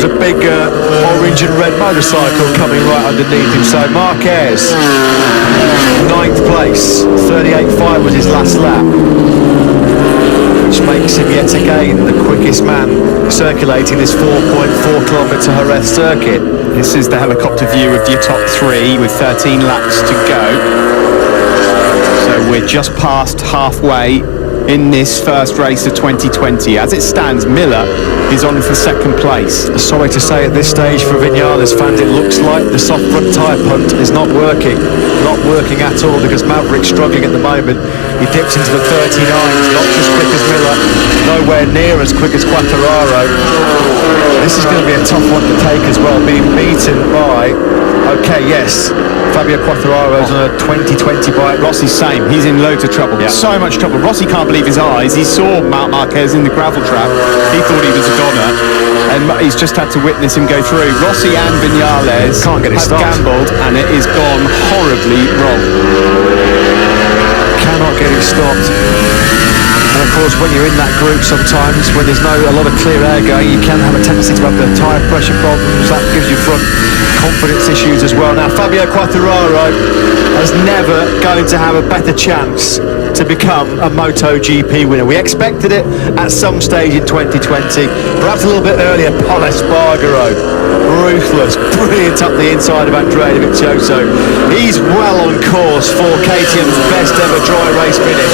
was a big orange and red motorcycle coming right underneath him. So Marques, 9th place, 38.5 was his last lap, which makes him yet again the quickest man circulating this 4.4 kilometre herezz circuit. This is the helicopter view of your top 3 with 13 laps to go. So we're just past halfway in this first race of 2020. As it stands, Miller is on for 2nd place. Sorry to say at this stage for Vinales fans, it looks like the soft front tyre punt is not working at all, because Maverick's struggling at the moment. He dips into the 39s, not as quick as Miller, nowhere near as quick as Quartararo. This is going to be a tough one to take as well, being beaten by, okay, yes, Fabio Quartararo's on a 2020 bike. Rossi's same. He's in loads of trouble. Yeah. So much trouble. Rossi can't believe his eyes. He saw Marques in the gravel trap. He thought he was a goner, and he's just had to witness him go through. Rossi and Vinales can't get it have stopped. gambled, and it is gone horribly wrong. Cannot get it stopped. And of course, when you're in that group sometimes, when there's a lot of clear air going, you can have a tendency to have the tyre pressure problems. That gives you front confidence issues as well. Now, Fabio Quartararo is never going to have a better chance to become a MotoGP winner. We expected it at some stage in 2020, perhaps a little bit earlier. Pol Espargaro, ruthless, brilliant up the inside of Andrea Dovizioso. He's well on course for KTM's best ever dry race finish.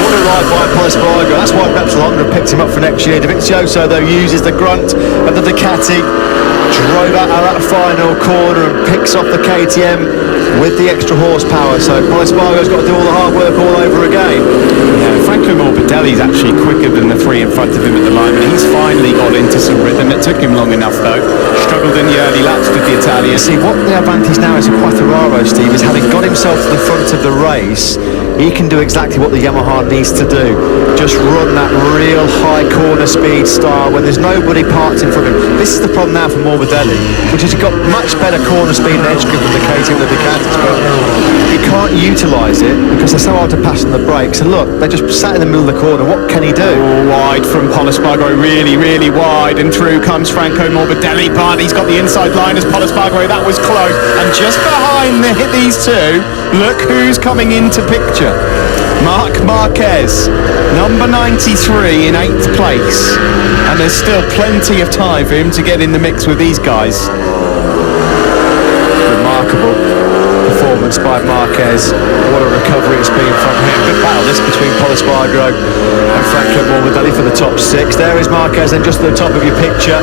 What a ride by Pol Espargaro. That's why perhaps Honda picked him up for next year. Dovizioso, though, uses the grunt of the Ducati, drove out of that final corner and picks off the KTM with the extra horsepower. So Pol Espargaro's got to do all the hard work all over again. Yeah, Franco Morbidelli's actually quicker than the 3 in front of him at the moment. He's finally got into some rhythm. It took him long enough, though. Struggled in the early laps with the Italian. See, what the advantage now is for Quartararo, Steve, is having got himself to the front of the race, he can do exactly what the Yamaha needs to do. Just run that real high corner speed style when there's nobody parked in front of him. This is the problem now for Morbidelli, which is he's got much better corner speed and edge grip than the KTM and the Ducatis, but he can't utilise it because they're so hard to pass on the brakes. And look, they just sat in the middle of the corner. What can he do? Oh, wide from Pol Espargaro, really, really wide, and through comes Franco Morbidelli, but he's got the inside line as Pol Espargaro. That was close, and just behind these two, look who's coming into picture. Marc Marquez, number 93 in 8th place, and there's still plenty of time for him to get in the mix with these guys. Remarkable performance by Marquez. What a recovery it's been from him. Good battle this between Pol Espargaro and Franco Morbidelli for the top 6. There is Marquez, and just at the top of your picture,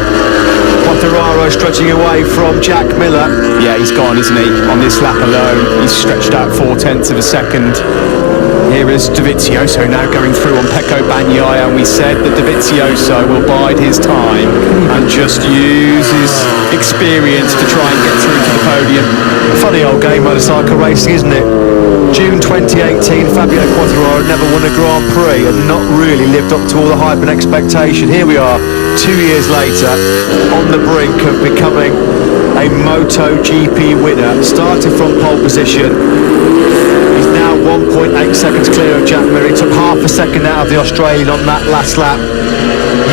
Quartararo stretching away from Jack Miller. Yeah, he's gone, isn't he? On this lap alone, he's stretched out 0.4 of a second. Here is Dovizioso now going through on Pecco Bagnaia, and we said that Dovizioso will bide his time and just use his experience to try and get through to the podium. Funny old game, motorcycle racing, isn't it? June 2018, Fabio Quartararo never won a Grand Prix and not really lived up to all the hype and expectation. Here we are, 2 years later, on the brink of becoming a MotoGP winner. Started from pole position. 1.8 seconds clear of Jack Miller. He took half a second out of the Australian on that last lap.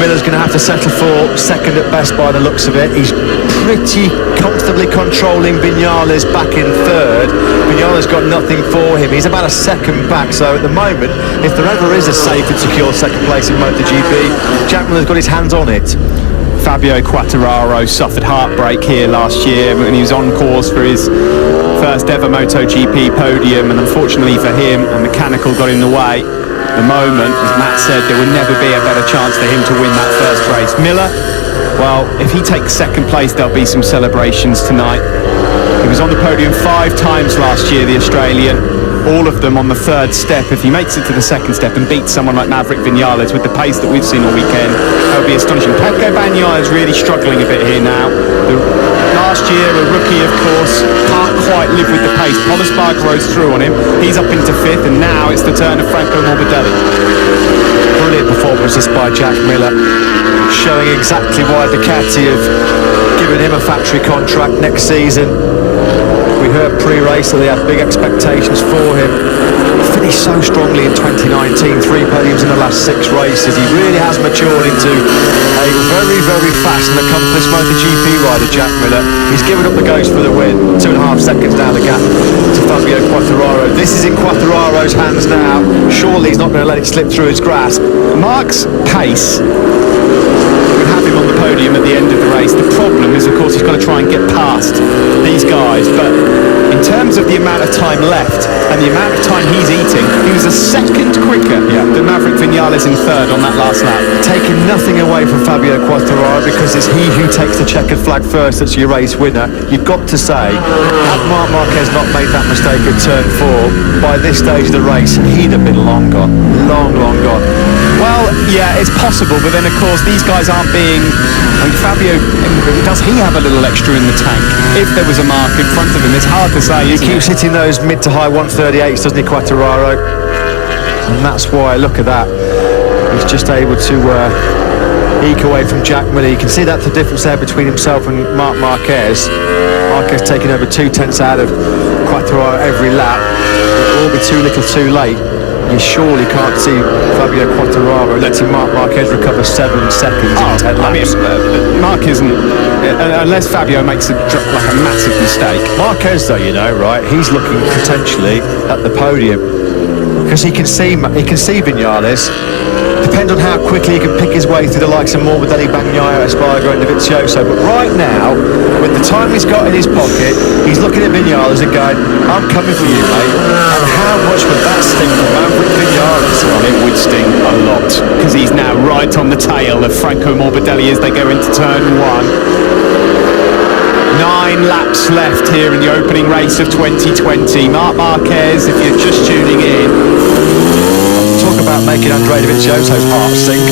Miller's going to have to settle for 2nd at best by the looks of it. He's pretty comfortably controlling Vinales back in 3rd. Vinales got nothing for him. He's about a 2nd back, so at the moment, if there ever is a safe and secure 2nd place in MotoGP, Jack Miller's got his hands on it. Fabio Quartararo suffered heartbreak here last year when he was on course for his first ever MotoGP podium, and unfortunately for him, a mechanical got in the way. At the moment, as Matt said, there would never be a better chance for him to win that first race. Miller, well, if he takes 2nd place, there'll be some celebrations tonight. He was on the podium 5 times last year, the Australian, all of them on the 3rd step. If he makes it to the 2nd step and beats someone like Maverick Vinales with the pace that we've seen all weekend, that would be astonishing. Pecco Bagnaia is really struggling a bit here now. Last year, a rookie, of course, can't quite live with the pace. Pol Espargaro's through on him. He's up into 5th, and now it's the turn of Franco Morbidelli. Brilliant performances by Jack Miller, showing exactly why Ducati have given him a factory contract next season. We heard pre-race that they had big expectations for him. finished so strongly in 2019, 3 podiums in the last 6 races. He really has matured into a very, very fast and accomplished MotoGP rider, Jack Miller. He's given up the ghost for the win, 2.5 seconds down the gap to Fabio Quartararo. This is in Quartararo's hands now. Surely he's not going to let it slip through his grasp. Marques's pace would have him on the podium at the end of the race. The problem is, of course, he's got to try and get past these guys. But in terms of the amount of time left and the amount of time he's eating, he was a second quicker than Maverick Vinales in third on that last lap. Taking nothing away from Fabio Quartararo, because it's he who takes the checkered flag first that's your race winner. You've got to say, had Marc Marquez not made that mistake at turn 4, by this stage of the race, he'd have been long gone. Long gone. Well, yeah, it's possible, but then, of course, these guys aren't being... I mean, Fabio, does he have a little extra in the tank? If there was a mark in front of him, it's hard to say, He keeps hitting those mid to high 138s, doesn't he, Quartararo? And that's why, look at that. He's just able to eke away from Jack Miller. You can see that's the difference there between himself and Marc Marquez. Marquez taking over 2/10 out of Quartararo every lap. It'll all be too little too late. You surely can't see Fabio Quartararo letting Marc Marquez recover 7 seconds in 10 laps. I mean, Marc isn't, unless Fabio makes a massive mistake. Marquez, though, you know, right, he's looking potentially at the podium, because he can see Vinales. Depends on how quickly he can pick his way through the likes of Morbidelli, Bagnaia, Espargaro and Dovizioso. But right now, with the time he's got in his pocket, he's looking at Vinales and going, I'm coming for you, mate. And how much would that sting for Maverick Vinales? Well, it would sting a lot, because he's now right on the tail of Franco Morbidelli as they go into turn 1. 9 laps left here in the opening race of 2020. Marc Marquez, if you're just tuning in, talk about making Andrea Dovizioso's heart sink.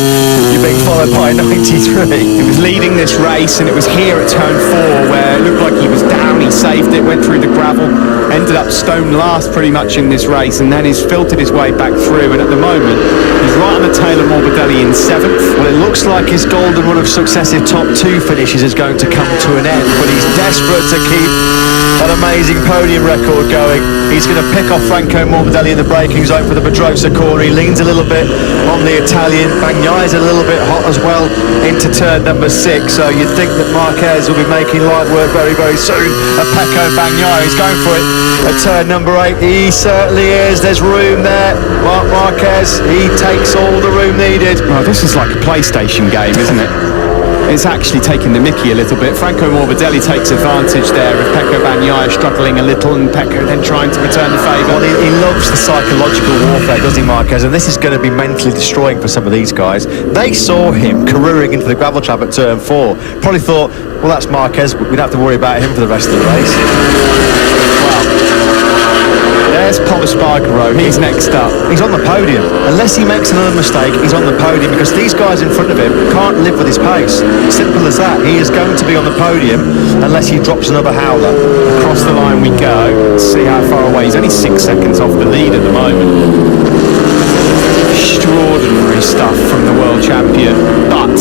You're being followed by 93. He was leading this race, and it was here at turn 4 where it looked like he was down. He saved it, went through the gravel, ended up stone last pretty much in this race, and then he's filtered his way back through. And at the moment, he's right on the tail of Morbidelli in 7th. Well, it looks like his golden run of successive top 2 finishes is going to come to an end, but he's desperate to keep that amazing podium record going. He's going to pick off Franco Morbidelli in the braking zone for the Pedrosa corner. He leans a little bit on the Italian. Bagnaia's a little bit hot as well into turn number 6, so you'd think that Marquez will be making light work very, very soon of Pecco Bagnaia. He's going for it at turn number 8. He certainly is. There's room there. Marc Marquez, he takes all the room needed. Oh, this is like a PlayStation game, isn't it? It's actually taking the mickey a little bit. Franco Morbidelli takes advantage there of Pecco Bagnaia struggling a little, and Pecco then trying to return the favour. Well, he loves the psychological warfare, doesn't he, Marquez? And this is going to be mentally destroying for some of these guys. They saw him careering into the gravel trap at turn 4. Probably thought, well, that's Marquez. We don't have to worry about him for the rest of the race. There's Paul Espargaro, he's next up. He's on the podium. Unless he makes another mistake, he's on the podium, because these guys in front of him can't live with his pace. Simple as that. He is going to be on the podium unless he drops another howler. Across the line we go. Let's see how far away. He's only 6 seconds off the lead at the moment. Extraordinary stuff from the world champion. But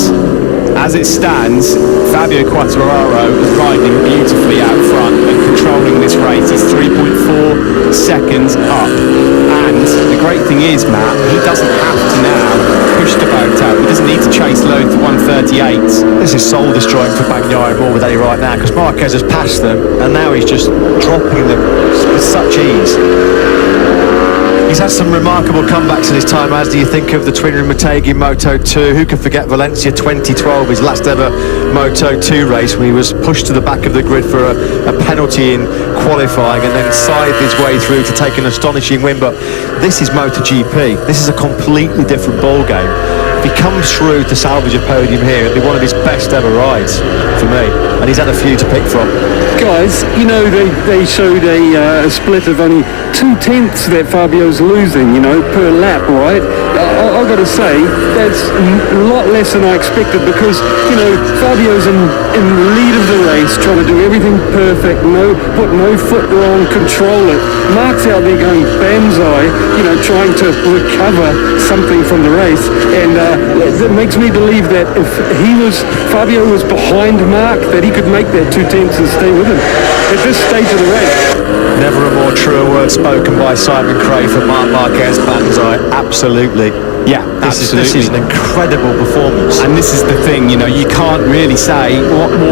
as it stands, Fabio Quartararo is riding beautifully out front and controlling this race. He's 3.4 seconds up. And the great thing is, Matt, he doesn't have to now push the boat out. He doesn't need to chase low to 138s. This is soul destroying for Bagnaia and Morbidelli right now, because Marquez has passed them and now he's just dropping them with such ease. He's had some remarkable comebacks in his time, as do you think of the twin Motegi Moto 2. Who can forget Valencia 2012, his last ever Moto 2 race, when he was pushed to the back of the grid for a penalty in qualifying and then scythed his way through to take an astonishing win. But this is MotoGP. This is a completely different ball game. If he comes through to salvage a podium here, it'll be one of his best ever rides for me, and he's had a few to pick from. Guys, you know, they showed a split of only 2/10 that Fabio's losing, you know, per lap, right? I've got to say, that's a lot less than I expected, because, you know, Fabio's in the lead of the race, trying to do everything perfect, put no foot wrong, control it. Marc's out there going banzai, you know, trying to recover something from the race, and it makes me believe that if Fabio was behind Marc, that he could make that 2/10 and stay with him at this stage of the race. Never a more truer word spoken by Simon Cray for Marc Marquez. Banzai, absolutely. Yeah, This absolutely. is an incredible performance. And this is the thing, you know, you can't really say what more